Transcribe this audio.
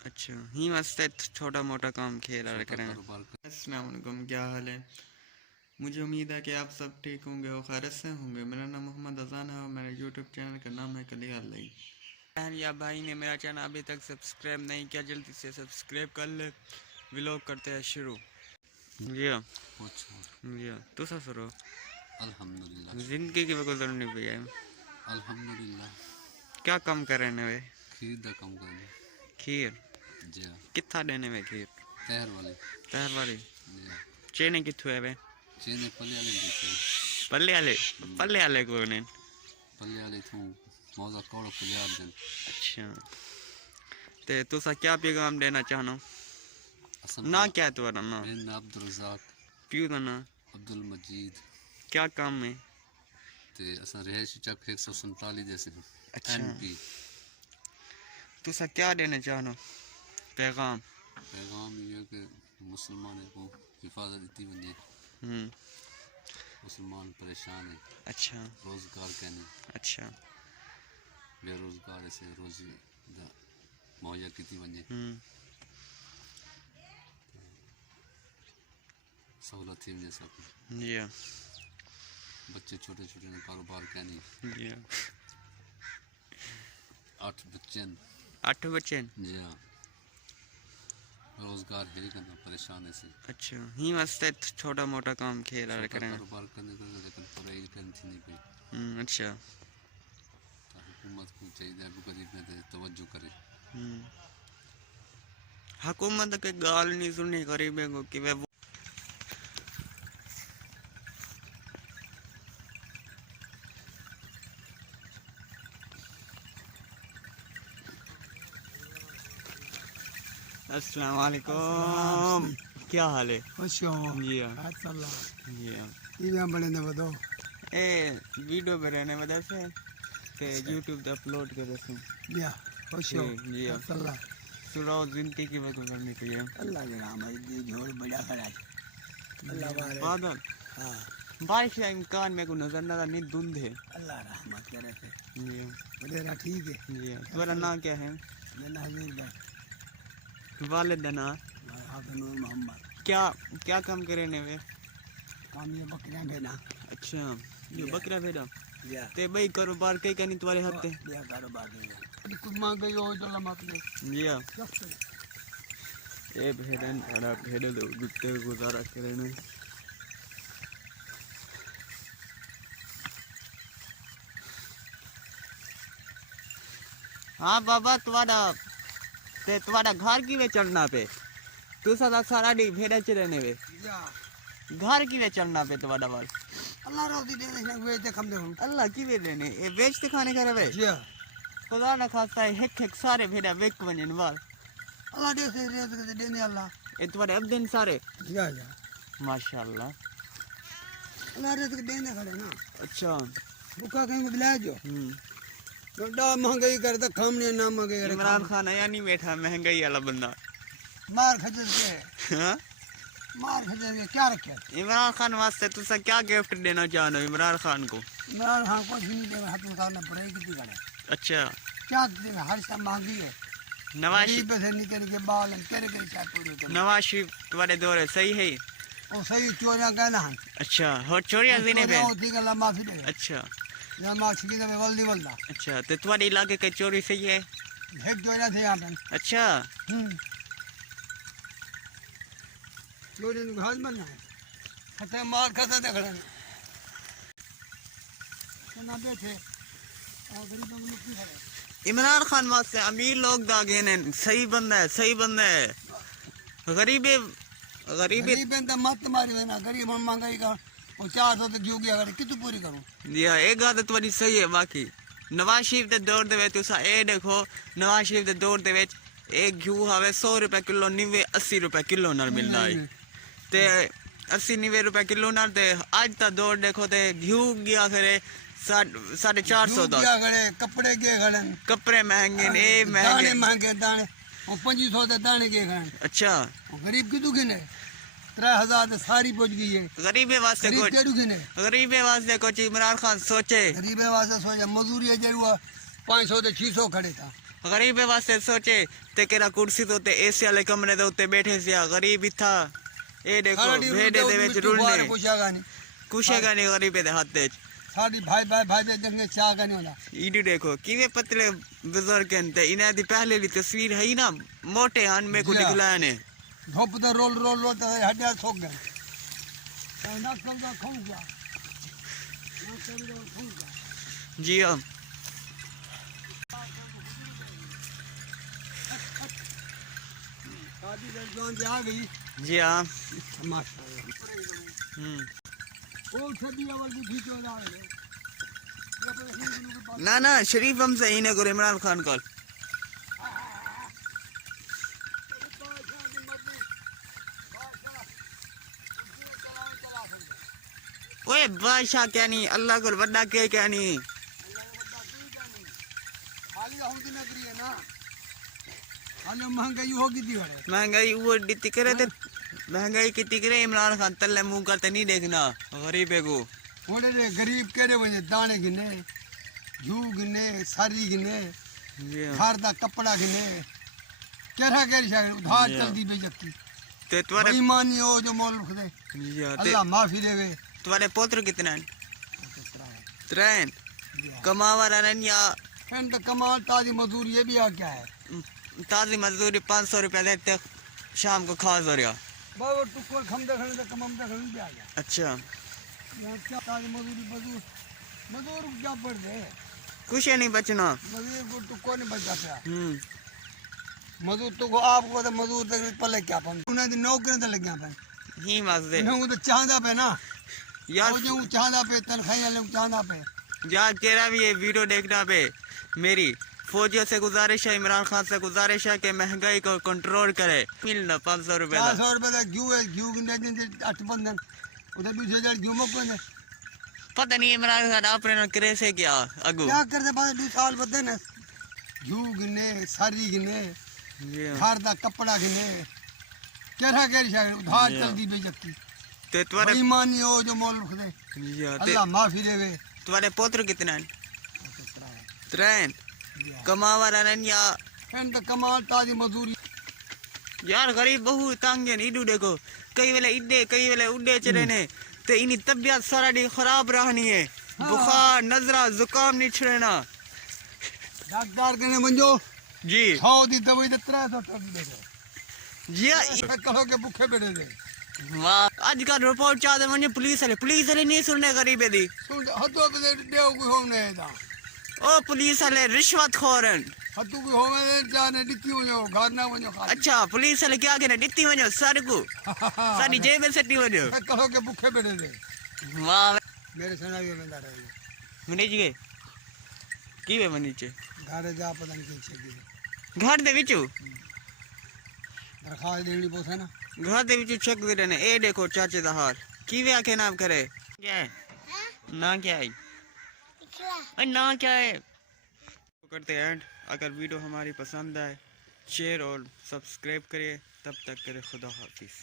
अच्छा ही वास्ते छोटा मोटा काम खेला करें। अस्सलाम वालेकुम, क्या हाल है? मुझे उम्मीद है कि आप सब ठीक होंगे और खैरियत से होंगे। मेरा नाम मोहम्मद अजान है और मेरे यूट्यूब चैनल का नाम है कली अल्लाई। बहन या भाई ने मेरा चैनल अभी तक सब्सक्राइब नहीं किया, जल्दी से सब्सक्राइब कर ले। व्लॉग करते हैं शुरू। जी तो ससुरो अल्हम्दुलिल्लाह जिंदगी की गुजरनी भी है। अल्हम्दुलिल्लाह क्या कम करे ने वे? खीर दा कम करने खीर जी हाँ कित्था देने वे? खीर तहर वाले तहर वाली जी हाँ चेने कित्थों है वे? चीने पल्ले वाले देखे पल्ले वाले को ने। पल्ले वाले थू मौजा कौड़ो पुलियार दिन अच्छा ते तुसा क्या पैगाम देना चाहनो? असन ना क्या है तुम्हारा ना? मेरा नाम अब्दुल रज़ाक प्यू का ना? अब्दुल मजीद क्या काम है? ते असन रहायशी चक 147 जैसे अच्छा एनपी तुसा क्या देना चाहनो पैगाम? पैगाम ये कि मुसलमान को हिफाजत दी वने मुसलमान परेशान है। अच्छा रोजगार कहने अच्छा बेरोजगार ऐसे रोजी मुहैया की वने सहूलत थी वने सब जी बच्चे छोटे छोटे ने कारोबार कहने जी 8 बच्चे 8 बच्चे जी हाँ रोजगार है करना परेशान है से। अच्छा ही वास्ते छोटा मोटा काम खेला करें। कारोबार करने का लेकिन पढ़ाई करनी थी नहीं कोई। अच्छा हुकूमत को चाहिए गरीब ने तवज्जो करे। हुकूमत के गाल नहीं सुननी गरीबे को कि वे अस्सलाम वालेकुम, क्या हाल है? जी ए वीडियो बनाने वजह से ते यूट्यूब पे अपलोड करे से जी सुनो जिंदगी की वजह करनी चाहिए। अल्लाह के नाम है जी झोड़ बढ़िया खड़ा है अल्लाह बारे बादल हाँ बारिश का इम्कान मेरे को नजर ना नहीं धुंध है। अल्लाह रहमत करे थे जी बढ़िया ठीक है। जी तुम्हारा नाम क्या है? मेरा हजूर भाई वालिद ना हाफिज़ मोहम्मद। क्या क्या काम करे ने वे? काम ये बकरियां भेना। अच्छा ये बकरा भेड़ा या ते भाई कारोबार कई करनी तुम्हारे हाथ है? या कारोबार है कुछ मांग गई हो तो लमक ले जी ये भेड़न बड़ा भेड़ दो गुत्ते गुजारा करे ने। हाँ बाबा तुम्हारा घर की वे चलना पे तू सारा डी भेड़ा चलने वे या घर की वे चलना पे तुम्हारा बाल अल्लाह रोटी दे दे वे दे कम दे हम अल्लाह की वे लेने ये बेचते खाने करे वे जी खुदा ना खासा है एक सारे भेड़ा बेच बने बाल अल्लाह दे से देने अल्लाह ये तुम्हारे अब दिन सारे या माशाल्लाह अल्लाह दे के देने खड़े ना। अच्छा भूखा कहीं को बुला जो बड़ा महंगाई कर तो खामने ना महंगाई कर इमरान खान आया नहीं बैठा महंगाई वाला बंदा मार खजर के हाँ? मार खजर के क्या रखे इमरान खान वास्ते तुसा क्या गिफ्ट देना चाहते हो इमरान खान को? इमरान खान को नहीं देगा हाथ उतारना पड़ेगा कितनी करे अच्छा क्या देगा हर सब महंगी है नवाज गरीब से निकल के बाल तेरे के क्या पूरे कर नवाज शरीफ तुम्हारे दौरे सही है? और सही चोरियां कहना है अच्छा हो चोरिया देने पे होती है ला माफी दे अच्छा या माफी की दे वल्दी वल्दा अच्छा तो तुम्हारे इलाके की चोरी सही है? एक चोरियां थे यहां पे अच्छा चोरी ने घास बनना है खते मार खते दे खड़े ना बैठे और गरीबों को नहीं खड़े। इमरान खान वास्ते अमीर लोग दागे ने सही बंदा है गरीबे गरीबे गरीब तो मत मारी है ना गरीब हम महंगाई का और 400 तक जो गया करे कितनी पूरी करूं दिया एक बात तुम्हारी सही है। बाकी नवाज शरीफ के दौर दे तुसा ए देखो नवाज शरीफ के दौर दे एक घी हवे 100 रुपए किलो 90 80 रुपए किलो न मिलता है ते 80 90 रुपए किलो न ते आज का दौर देखो ते घी गया करे 450 तक कपड़े के खड़े कपड़े महंगे ने दाने महंगे दाने और 2500 के दाने के खड़े। अच्छा गरीब की दुखी ने 3000 सारी पहुंच गई है गरीबे वास्ते कुछ इमरान खान सोचे गरीबे वास्ते सोचे मजदूरी जरूर 500 से 600 खड़े था गरीब वास्ते सोचे ते केरा कुर्सी तो ते एसी वाले कमरे दे उत्ते बैठे सी गरीब था। ए देखो भेड़े दे विच रुलने कुशेगा नहीं गरीब दे हाथ दे साडी भाई भाई भाई दे जंगे चाह का नहीं होला। इडू देखो किवे पतले बुजुर्ग हैं इन्हें दी पहले ली तस्वीर है ही ना मोटे हन में को दिखलाया ने धूप तो रोल रोल रोल तो हड्डियां सोख गए ना समझा खाऊंगा ना समझा खाऊंगा जी हाँ शादी लड़कियों से आ गई जी हाँ माशाल्लाह वो सभी अवल भी ठीक हो जाएंगे ना ना शरीफ हमसे इन्हें को इमरान खान कॉल ओए बादशाह क्या नहीं अल्लाह को वड्डा के क्या नहीं खाली होगी नगरी है ना खाली महंगाई होगी थी वाले महंगाई वो डिती करे थे महंगाई कितनी करे इमरान खान तल्ले मुंह करते नहीं देखना गरीब है को थोड़े रे गरीब केरे वने दाने गिने जू गिने सारी गिने घर दा कपड़ा गिने केरा केरी शायद उधार चलदी बेजती ते तुम्हारे बेईमानी हो जो मोल खुदे अल्लाह माफी देवे तुम्हारे पोत्र कितने हैं त्रेन कमावा रहन या फैन तो कमाल ताजी मजदूरी ये भी आ क्या है ताजी मजदूरी 500 रुपया देते शाम को खा हो रहा बाबा तू कोल खमदे खमदे कमम दे खमदे आ गया अच्छा यहाँ क्या ताजी मजदूरी मजदूर मजदूर क्या पड़ दे कुछ नहीं बचना मजदूर को तो कोई नहीं बचा पाया मजदूर तो आपको तो मजदूर तक पले क्या पन उन्हें तो नौकरी तो लग गया पे ही मजदे उन्हें तो चाहता पे ना यार जो चाहता पे तनख्वाह वाले चाहता पे यार तेरा भी ये वीडियो देखना पे मेरी फौजियों से गुजारिश है इमरान खान से गुजारिश है कि महंगाई को कंट्रोल करे मिलना 500 रुपए 400 रुपए का घी है घी गिने दिन 8 बंदन उधर 2000 घी मो को पता नहीं इमरान खान आपने ना करे से क्या अगू क्या करते बाद 2 साल बदे ना घी गिने सारी गिने घर दा कपड़ा गिने केरा केरी शायद उधार चलदी बेजती ते तुम्हारे बेईमानी हो जो मोल खुदे अल्लाह माफी देवे तुम्हारे पोत्र कितने हैं त्रेन कमावा रहन या फैन तो कमाल ताजी मजदूरी यार गरीब बहु तांगे इडू देखो कई वेले इड्डे कई वेले उड्डे चले ने ते इनी तबीयत सारा दी खराब रहनी है बुखार नजरा जुकाम नहीं छड़ना डॉक्टर कने मंजो जी 100 दी दवाई दे 300 टन दे जी कहो के भूखे बैठे दे वाह आज का रिपोर्ट चाहते मुझे पुलिस वाले नहीं सुनने गरीब दी सुन हतो पे देव कोई होने दा ओ पुलिस वाले रिश्वत खोरन हतो कोई होवे जाने डिक्की हो घर ना वणो खा अच्छा पुलिस वाले क्या कहने डित्ती वणो सर को सारी जेब में सट्टी वणो कहो के भूखे बैठे दे वाह मेरे सनावे में रहे मनीष जी की वे मनीष घर जा पता नहीं की छे घर दे विचू दरखास्त देनी पोसे ना घर दे विचू चेक दे ने ए देखो चाचे दा हाल की वे आखे नाम करे क्या है ना क्या है ना क्या है करते हैं एंड अगर वीडियो हमारी पसंद आए शेयर और सब्सक्राइब करिए तब तक करे खुदा हाफिज़।